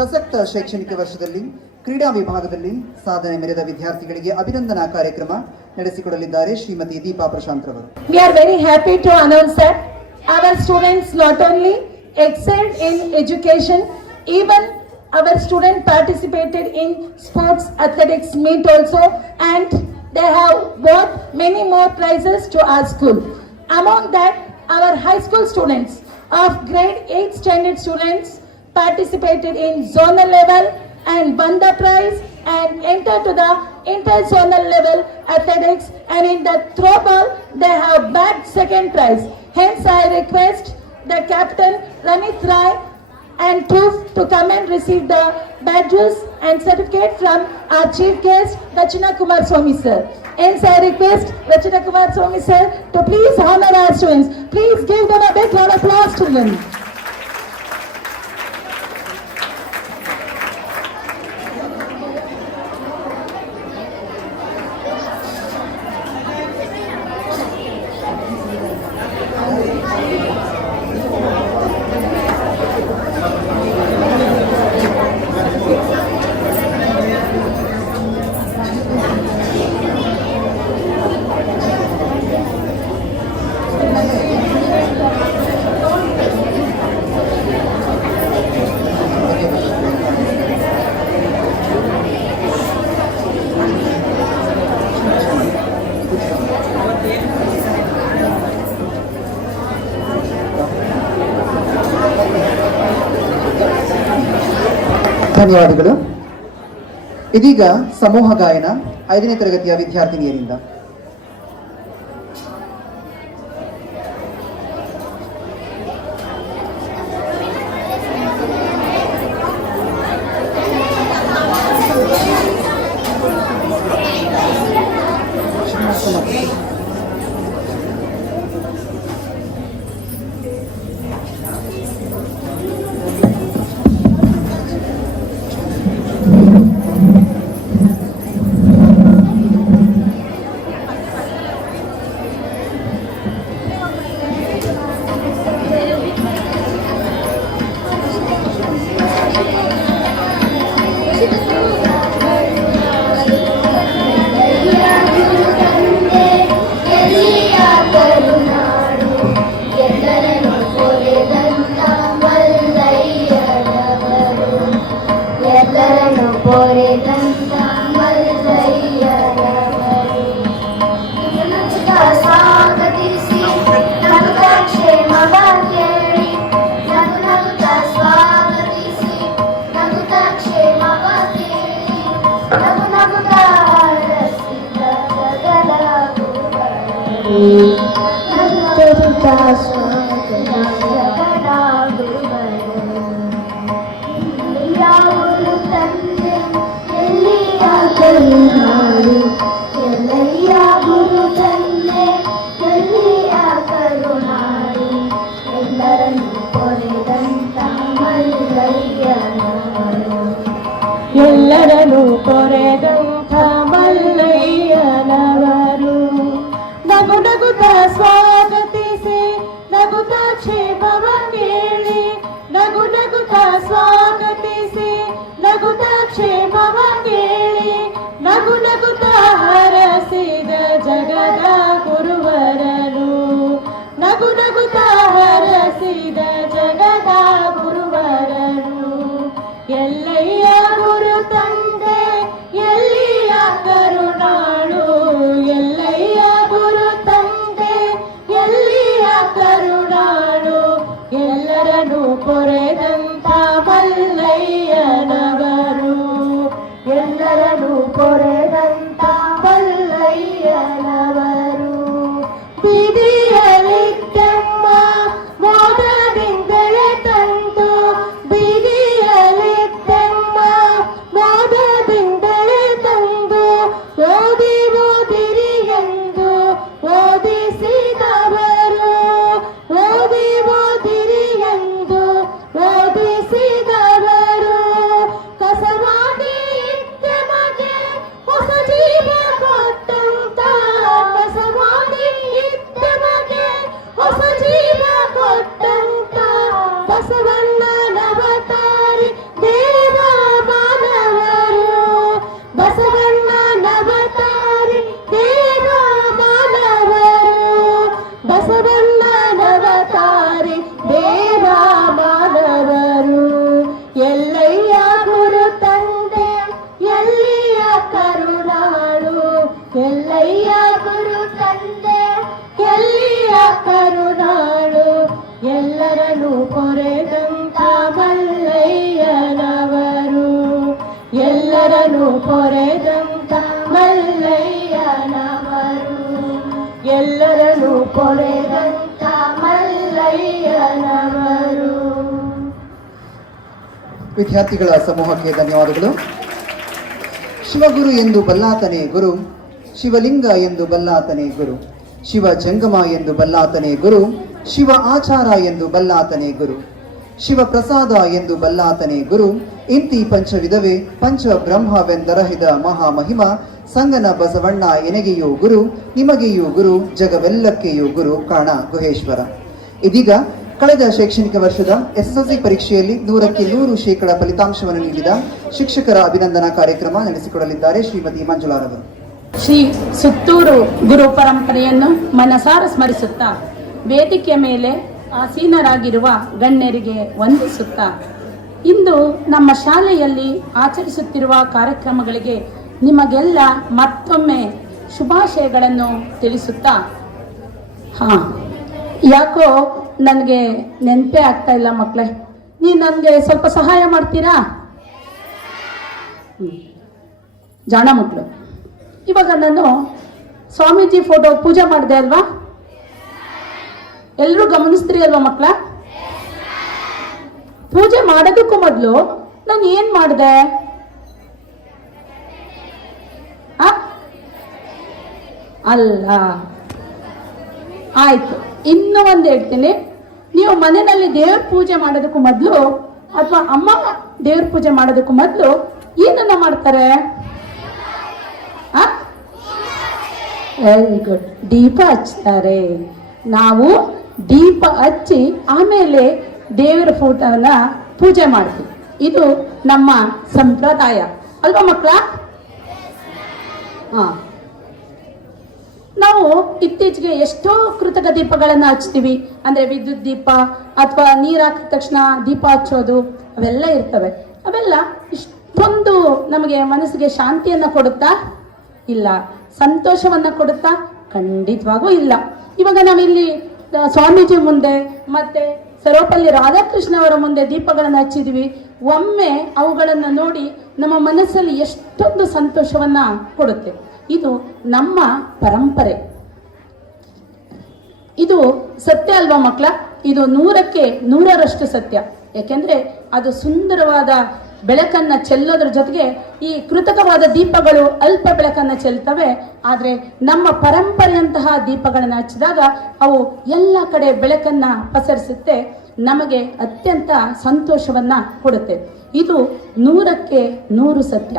ಪ್ರಸಕ್ತ ಶೈಕ್ಷಣಿಕ ವರ್ಷದಲ್ಲಿ ಕ್ರೀಡಾ ವಿಭಾಗದಲ್ಲಿ ಸಾಧನೆ ಮೆರೆದ ವಿದ್ಯಾರ್ಥಿಗಳಿಗೆ ಅಭಿನಂದನಾ ಕಾರ್ಯಕ್ರಮ ನಡೆಸಿಕೊಡಲಿದ್ದಾರೆ ಶ್ರೀಮತಿ ದೀಪಾ ಪ್ರಶಾಂತ್ ರವರು. We are very happy to announce that our students not only excelled in education, even our students participated in sports athletics meet also, and they have won many more prizes to our school. Among that, our high school students of grade 8 standard students participated in zonal level and won the prize and entered to the inter-zonal level athletics, and in the throw ball they have bagged second prize. Hence I request the captain Ranit Rai and Truth to come and receive the badges and certificate from our chief guest Rachana Kumar Swami sir. Hence I request Rachana Kumar Swami sir to please honor our students. Please give them a big round of applause to them. ಧನ್ಯವಾದಗಳು. ಇದೀಗ ಸಮೂಹ ಗಾಯನ 5ನೇ ತರಗತಿಯ ವಿದ್ಯಾರ್ಥಿನಿಯರಿಂದ. ಎಲ್ಲರನ್ನು ಕೊರೆದಂಥ ಮಲ್ಲಯ್ಯನವರು ನಗು ನಗುತ್ತ ಸ್ವಾಗತಿಸಿ ನಗುತ್ತ ಕ್ಷೇಮವ ಕೇಳಿ ನಗು ನಗುತ್ತ ಸ್ವಾಗತಿಸಿ ನಗುತ್ತ ಕ್ಷೇಮವ ಕೇಳಿ ನಗು ನಗುತ್ತ ಹರಸಿದ ಜಗದ ಗುರುವರನು ನಗು ನಗುತ್ತ ಹರಸಿದ ಜಗದ ಗುರುವರನು ಎಲ್ಲಯ್ಯ ಗುರು ತಂದೆ ಎಲ್ಲಿಯ ಕರುಣಾಳು ಎಲ್ಲಯ್ಯ ಗುರು ತಂದೆ ಎಲ್ಲಿಯ ಕರುಣಾಳು ಎಲ್ಲರನ್ನು ಕೊರೆದಂಥ ಮಲ್ಲಯ್ಯನವರು ಎಲ್ಲರನ್ನು ಕೊರೆದಂಥ ಮಲ್ಲಯ್ಯನವರು ಬೀದಿಯಲಿದ್ದಮ್ಮ ಮೋದದಿಂದಲೇ ತಂದು ಬೀದಿಯಲಿದ್ದಮ್ಮ ಮೋದದಿಂದಲೇ ತಂದು ಓದಿ ಓದಿರಿ ಎಂದು ಓದಿಸಿದವರು ಓದಿ ಓದಿರಿ ಎಂದು ಓದಿಸಿದವರು ಕಸವಾಗಿ ಇದ್ದ ಮಗೆ ಎಲ್ಲರನ್ನು ಪೊರೆದಂತ ಮಲ್ಲಯ್ಯನವರು, ಎಲ್ಲರನ್ನು ಪೊರೆದಂತ ಮಲ್ಲಯ್ಯನವರು. ವಿದ್ಯಾರ್ಥಿಗಳ ಸಮೂಹಕ್ಕೆ ಧನ್ಯವಾದಗಳು. ಶಿವಗುರು ಎಂದು ಬಲ್ಲಾತನೇ ಗುರು, ಶಿವಲಿಂಗ ಎಂದು ಬಲ್ಲಾತನೇ ಗುರು, ಶಿವ ಜಂಗಮ ಎಂದು ಬಲ್ಲಾತನೇ ಗುರು, ಶಿವ ಆಚಾರ ಎಂದು ಬಲ್ಲಾತನೇ ಗುರು, ಶಿವ ಪ್ರಸಾದ ಎಂದು ಬಲ್ಲಾತನೇ ಗುರು. ಇಂತಿ ಪಂಚವಿಧವೇ ಪಂಚ ಬ್ರಹ್ಮವೆಂದರಹಿದ ಮಹಾಮಹಿಮ ಸಂಗನ ಬಸವಣ್ಣ ಎನಗೆಯೂ ಗುರು, ನಿಮಗೆಯೂ ಗುರು, ಜಗವೆಲ್ಲಕ್ಕೆಯೂ ಗುರು ಕಾಣ ಗುಹೇಶ್ವರ. ಇದೀಗ ಕಳೆದ ಶೈಕ್ಷಣಿಕ ವರ್ಷದ SSLC ಪರೀಕ್ಷೆಯಲ್ಲಿ 100% ಫಲಿತಾಂಶವನ್ನು ನೀಡಿದ ಶಿಕ್ಷಕರ ಅಭಿನಂದನಾ ಕಾರ್ಯಕ್ರಮ ನಡೆಸಿಕೊಡಲಿದ್ದಾರೆ ಶ್ರೀಮತಿ ಮಂಜುಳಾರವರು. ಶ್ರೀ ಸುತ್ತೂರು ಗುರು ಪರಂಪರೆಯನ್ನು ಮನಸಾರ ಸ್ಮರಿಸುತ್ತಾ, ವೇದಿಕೆಯ ಮೇಲೆ ಆಸೀನರಾಗಿರುವ ಗಣ್ಯರಿಗೆ ವಂದಿಸುತ್ತಾ, ಇಂದು ನಮ್ಮ ಶಾಲೆಯಲ್ಲಿ ಆಚರಿಸುತ್ತಿರುವ ಕಾರ್ಯಕ್ರಮಗಳಿಗೆ ನಿಮಗೆಲ್ಲ ಮತ್ತೊಮ್ಮೆ ಶುಭಾಶಯಗಳನ್ನು ತಿಳಿಸುತ್ತಾ, ಯಾಕೋ ನನಗೆ ನೆನಪೇ ಆಗ್ತಾ ಇಲ್ಲ ಮಕ್ಕಳೇ, ನೀವು ನನಗೆ ಸ್ವಲ್ಪ ಸಹಾಯ ಮಾಡ್ತೀರಾ? ಜಾಣ ಮಕ್ಕಳು, ಇವಾಗ ನಾನು ಸ್ವಾಮೀಜಿ ಫೋಟೋ ಪೂಜೆ ಮಾಡಿದೆ ಅಲ್ವಾ? ಎಲ್ಲರೂ ಗಮನಿಸ್ತೀರಿ ಅಲ್ವಾ ಮಕ್ಕಳ? ಪೂಜೆ ಮಾಡೋದಕ್ಕೂ ಮೊದಲು ನಾನು ಏನ್ ಮಾಡಿದೆ? ಅಲ್ಲ, ಆಯ್ತು, ಇನ್ನೂ ಒಂದು ಹೇಳ್ತೀನಿ. ನೀವು ಮನೆಯಲ್ಲಿ ದೇವ್ರ ಪೂಜೆ ಮಾಡೋದಕ್ಕೂ ಮೊದಲು ಅಥವಾ ಅಮ್ಮ ದೇವ್ರ ಪೂಜೆ ಮಾಡೋದಕ್ಕೂ ಮೊದಲು ಏನನ್ನ ಮಾಡ್ತಾರೆ? ವೆರಿ ಗುಡ್, ದೀಪ ಹಚ್ತಾರೆ. ನಾವು ದೀಪ ಹಚ್ಚಿ ಆಮೇಲೆ ದೇವರ ಫೋಟೋನ ಪೂಜೆ ಮಾಡ್ತೀವಿ. ಇದು ನಮ್ಮ ಸಂಪ್ರದಾಯ ಅಲ್ವಾ ಮಕ್ಕಳ? ನಾವು ಇತ್ತೀಚೆಗೆ ಎಷ್ಟೋ ಕೃತಕ ದೀಪಗಳನ್ನು ಹಚ್ತೀವಿ. ಅಂದ್ರೆ ವಿದ್ಯುತ್ ದೀಪ ಅಥವಾ ನೀರು ಹಾಕಿದ ತಕ್ಷಣ ದೀಪ ಹಚ್ಚೋದು, ಅವೆಲ್ಲ ಇರ್ತವೆ. ಅವೆಲ್ಲ ಇಷ್ಟೊಂದು ನಮಗೆ ಮನಸ್ಸಿಗೆ ಶಾಂತಿಯನ್ನ ಕೊಡುತ್ತಾ? ಇಲ್ಲ. ಸಂತೋಷವನ್ನ ಕೊಡುತ್ತಾ? ಖಂಡಿತವಾಗೂ ಇಲ್ಲ. ಇವಾಗ ನಾವಿಲ್ಲಿ ಸ್ವಾಮೀಜಿ ಮುಂದೆ ಮತ್ತೆ ಸರ್ವಪಲ್ಲಿ ರಾಧಾಕೃಷ್ಣ ಅವರ ಮುಂದೆ ದೀಪಗಳನ್ನು ಹಚ್ಚಿದ್ವಿ. ಒಮ್ಮೆ ಅವುಗಳನ್ನು ನೋಡಿ ನಮ್ಮ ಮನಸ್ಸಲ್ಲಿ ಎಷ್ಟೊಂದು ಸಂತೋಷವನ್ನ ಕೊಡುತ್ತೆ. ಇದು ನಮ್ಮ ಪರಂಪರೆ. ಇದು ಸತ್ಯ ಅಲ್ವಾ ಮಕ್ಕಳ? ಇದು 100ಕ್ಕೆ 100ರಷ್ಟು ಸತ್ಯ. ಯಾಕೆಂದ್ರೆ ಅದು ಸುಂದರವಾದ ಬೆಳಕನ್ನ ಚೆಲ್ಲೋದ್ರ ಜೊತೆಗೆ ಈ ಕೃತಕವಾದ ದೀಪಗಳು ಅಲ್ಪ ಬೆಳಕನ್ನ ಚೆಲ್ತವೆ. ಆದ್ರೆ ನಮ್ಮ ಪರಂಪರೆಯಂತಹ ದೀಪಗಳನ್ನ ಹಚ್ಚಿದಾಗ ಅವು ಎಲ್ಲ ಕಡೆ ಬೆಳಕನ್ನ ಪಸರಿಸುತ್ತೆ, ನಮಗೆ ಅತ್ಯಂತ ಸಂತೋಷವನ್ನ ಕೊಡುತ್ತೆ. ಇದು 100ಕ್ಕೆ 100 ಸತ್ಯ.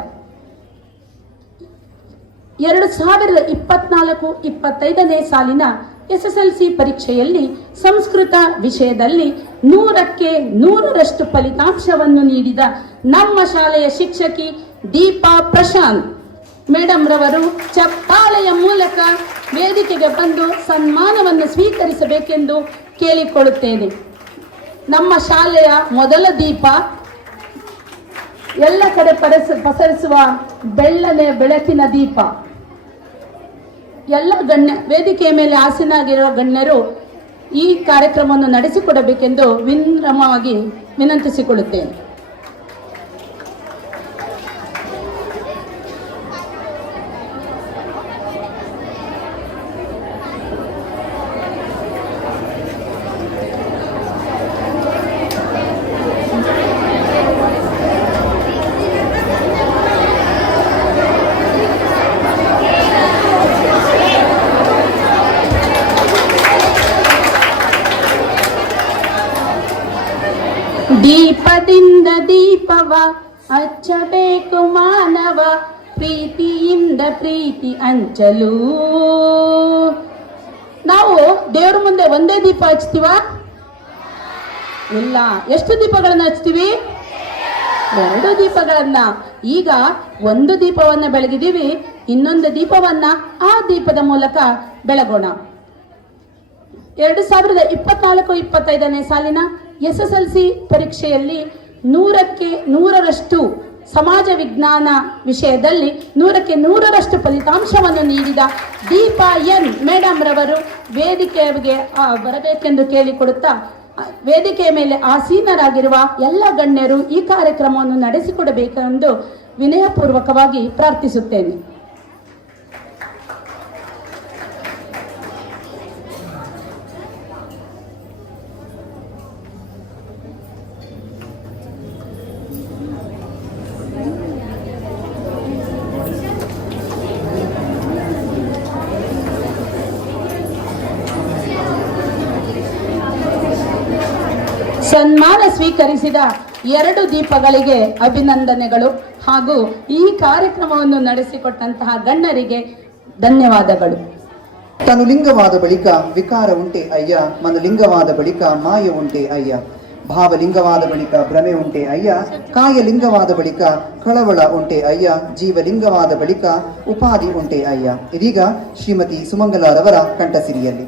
2024-25ನೇ ಸಾಲಿನ SSLC ಪರೀಕ್ಷೆಯಲ್ಲಿ ಸಂಸ್ಕೃತ ವಿಷಯದಲ್ಲಿ 100ಕ್ಕೆ 100ರಷ್ಟು ಫಲಿತಾಂಶವನ್ನು ನೀಡಿದ ನಮ್ಮ ಶಾಲೆಯ ಶಿಕ್ಷಕಿ ದೀಪಾ ಪ್ರಶಾಂತ್ ಮೇಡಮ್ ರವರು ಚಪ್ಪಾಳೆಯ ಮೂಲಕ ವೇದಿಕೆಗೆ ಬಂದು ಸನ್ಮಾನವನ್ನು ಸ್ವೀಕರಿಸಬೇಕೆಂದು ಕೇಳಿಕೊಳ್ಳುತ್ತೇನೆ. ನಮ್ಮ ಶಾಲೆಯ ಮೊದಲ ದೀಪ, ಎಲ್ಲ ಕಡೆ ಪಸರಿಸುವ ಬೆಳ್ಳನೆ ಬೆಳಕಿನ ದೀಪ. ಎಲ್ಲ ವೇದಿಕೆಯ ಮೇಲೆ ಆಸೀನಾಗಿರುವ ಗಣ್ಯರು ಈ ಕಾರ್ಯಕ್ರಮವನ್ನು ನಡೆಸಿಕೊಡಬೇಕೆಂದು ವಿನಮ್ರವಾಗಿ ವಿನಂತಿಸಿಕೊಳ್ಳುತ್ತೇನೆ. ದೀಪದಿಂದ ದೀಪವ ಹಚ್ಚಬೇಕು ಮಾನವ, ಪ್ರೀತಿಯಿಂದ ಪ್ರೀತಿ ಹಂಚಲು. ನಾವು ದೇವರ ಮುಂದೆ ಒಂದೇ ದೀಪ ಹಚ್ತೀವ? ಇಲ್ಲ. ಎಷ್ಟು ದೀಪಗಳನ್ನ ಹಚ್ತೀವಿ? 2 ದೀಪಗಳನ್ನ. ಈಗ ಒಂದು ದೀಪವನ್ನ ಬೆಳಗಿದೀವಿ, ಇನ್ನೊಂದು ದೀಪವನ್ನ ಆ ದೀಪದ ಮೂಲಕ ಬೆಳಗೋಣ. 2024-25ನೇ ಸಾಲಿನ SSLC ಪರೀಕ್ಷೆಯಲ್ಲಿ 100ಕ್ಕೆ 100ರಷ್ಟು ಸಮಾಜ ವಿಜ್ಞಾನ ವಿಷಯದಲ್ಲಿ 100ಕ್ಕೆ 100ರಷ್ಟು ಫಲಿತಾಂಶವನ್ನು ನೀಡಿದ ದೀಪಾ ಎನ್ ಮೇಡಮ್ ರವರು ವೇದಿಕೆಗೆ ಬರಬೇಕೆಂದು ಕೇಳಿಕೊಡುತ್ತಾ, ವೇದಿಕೆಯ ಮೇಲೆ ಆಸೀನರಾಗಿರುವ ಎಲ್ಲ ಗಣ್ಯರು ಈ ಕಾರ್ಯಕ್ರಮವನ್ನು ನಡೆಸಿಕೊಡಬೇಕೆಂದು ವಿನಯಪೂರ್ವಕವಾಗಿ ಪ್ರಾರ್ಥಿಸುತ್ತೇನೆ. ಸನ್ಮಾನ ಸ್ವೀಕರಿಸಿದ 2 ದೀಪಗಳಿಗೆ ಅಭಿನಂದನೆಗಳು ಹಾಗೂ ಈ ಕಾರ್ಯಕ್ರಮವನ್ನು ನಡೆಸಿಕೊಟ್ಟಂತಹ ಗಣ್ಯರಿಗೆ ಧನ್ಯವಾದಗಳು. ತನು ಲಿಂಗವಾದ ಬಳಿಕ ವಿಕಾರ ಉಂಟೆ ಅಯ್ಯ, ಮನಲಿಂಗವಾದ ಬಳಿಕ ಮಾಯ ಉಂಟೆ ಅಯ್ಯ, ಭಾವಲಿಂಗವಾದ ಬಳಿಕ ಭ್ರಮೆ ಉಂಟೆ ಅಯ್ಯ, ಕಾಯಲಿಂಗವಾದ ಬಳಿಕ ಕಳವಳ ಉಂಟೆ ಅಯ್ಯ, ಜೀವಲಿಂಗವಾದ ಬಳಿಕ ಉಪಾಧಿ ಉಂಟೆ ಅಯ್ಯ. ಇದೀಗ ಶ್ರೀಮತಿ ಸುಮಂಗಲಾರವರ ಕಂಠಸಿರಿಯಲ್ಲಿ.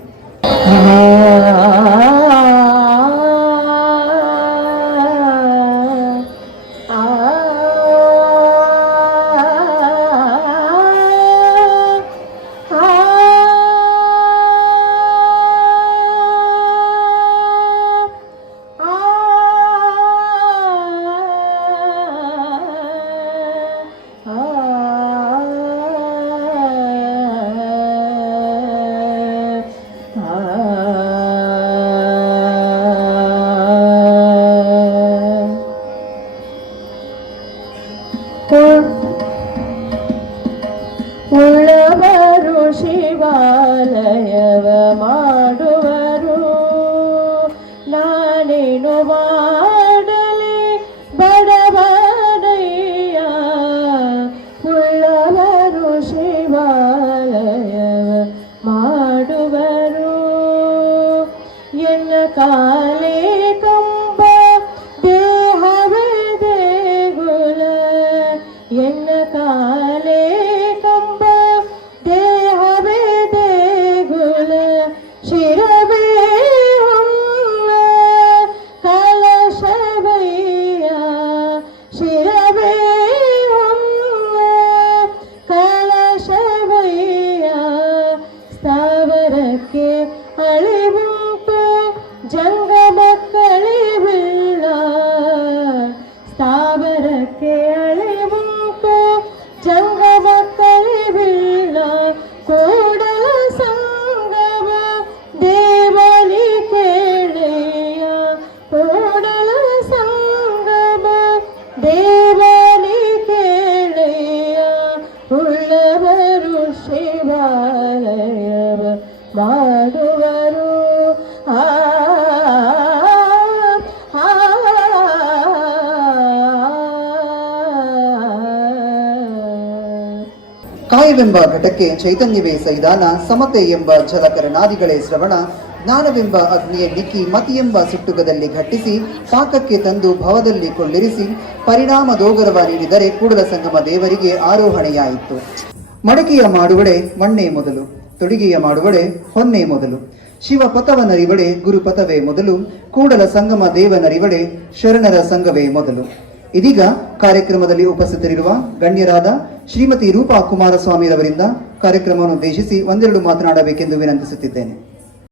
ಉಳ್ಳವರು ಶಿವಾಲಯವ ಮಾಡುವರು, ನಾನೇನು ಮಾಡಲಿ ಬಡವನಯ್ಯ. ಉಳ್ಳವರು ಶಿವಾಲಯವ ಮಾಡುವರು, ಎನ್ನ ಕಾಲೇ ಕಂಬ ದೇಹವೇ ದೇಗುಲ, ಎನ್ನ ಕಾಲೇ ಕಂಬ ದೇಹವೇ ದೇಗುಲ, ಶಿರವೇ ಹೊನ್ನ ಕಲಶವಯ್ಯ, ಶಿರವೇ ಹೊನ್ನ ಕಲಶವಯ್ಯ. ಸ್ಥಾವರಕ್ಕೆ ಅಳಿವುಂಟು ಜಂಗಮ ಕಳಿವಿಲ್ಲ, ಸ್ಥಾವರಕ್ಕೆ ಅಳಿವುಂಟು ಜಂಗಮ ಕಳಿವಿಲ್ಲ. ಕೂಡಲ ಸಂಗಮ ದೇವನಿ ಕೇಳೆಯ, ಕೂಡಲ ಸಂಗಮ ದೇವನಿ ಕೇಳೆಯ. ಉಳ್ಳವರು ಶಿವಾಲಯವ ಮಾಡುವರು, ಕಾಯವೆಂಬ ಘಟಕ್ಕೆ ಚೈತನ್ಯವೇ ಸೈದಾನ, ಸಮತೆ ಎಂಬ ಜಲಕರಣಾದಿಗಳೇ ಶ್ರವಣ, ಜ್ಞಾನವೆಂಬ ಅಗ್ನಿಯ ನಿಕ್ಕಿ ಮತಿಯೆಂಬ ಸುಟ್ಟುಗದಲ್ಲಿ ಘಟ್ಟಿಸಿ ಪಾಕಕ್ಕೆ ತಂದು ಭವದಲ್ಲಿ ಕೊಳ್ಳಿರಿಸಿ ಪರಿಣಾಮದೋಗರವ ನೀಡಿದರೆ ಕೂಡಲ ಸಂಗಮ ದೇವರಿಗೆ ಆರೋಹಣೆಯಾಯಿತು. ಮಡಕೆಯ ಮಾಡುವಡೆ ಮಣ್ಣೆ ಮೊದಲು, ತೊಡಿಗೆಯ ಮಾಡುವಡೆ ಹೊನ್ನೆ ಮೊದಲು, ಶಿವ ಪಥವನರಿವಡೆ ಗುರುಪಥವೇ ಮೊದಲು, ಕೂಡಲ ಸಂಗಮ ದೇವನರಿವಡೆ ಶರಣರ ಸಂಘವೇ ಮೊದಲು. ಇದೀಗ ಕಾರ್ಯಕ್ರಮದಲ್ಲಿ ಉಪಸ್ಥಿತರಿರುವ ಗಣ್ಯರಾದ ಶ್ರೀಮತಿ ರೂಪಾ ಕುಮಾರಸ್ವಾಮಿರವರಿಂದ ಕಾರ್ಯಕ್ರಮವನ್ನು ಉದ್ದೇಶಿಸಿ ಒಂದೆರಡು ಮಾತನಾಡಬೇಕೆಂದು ವಿನಂತಿಸುತ್ತಿದ್ದೇನೆ.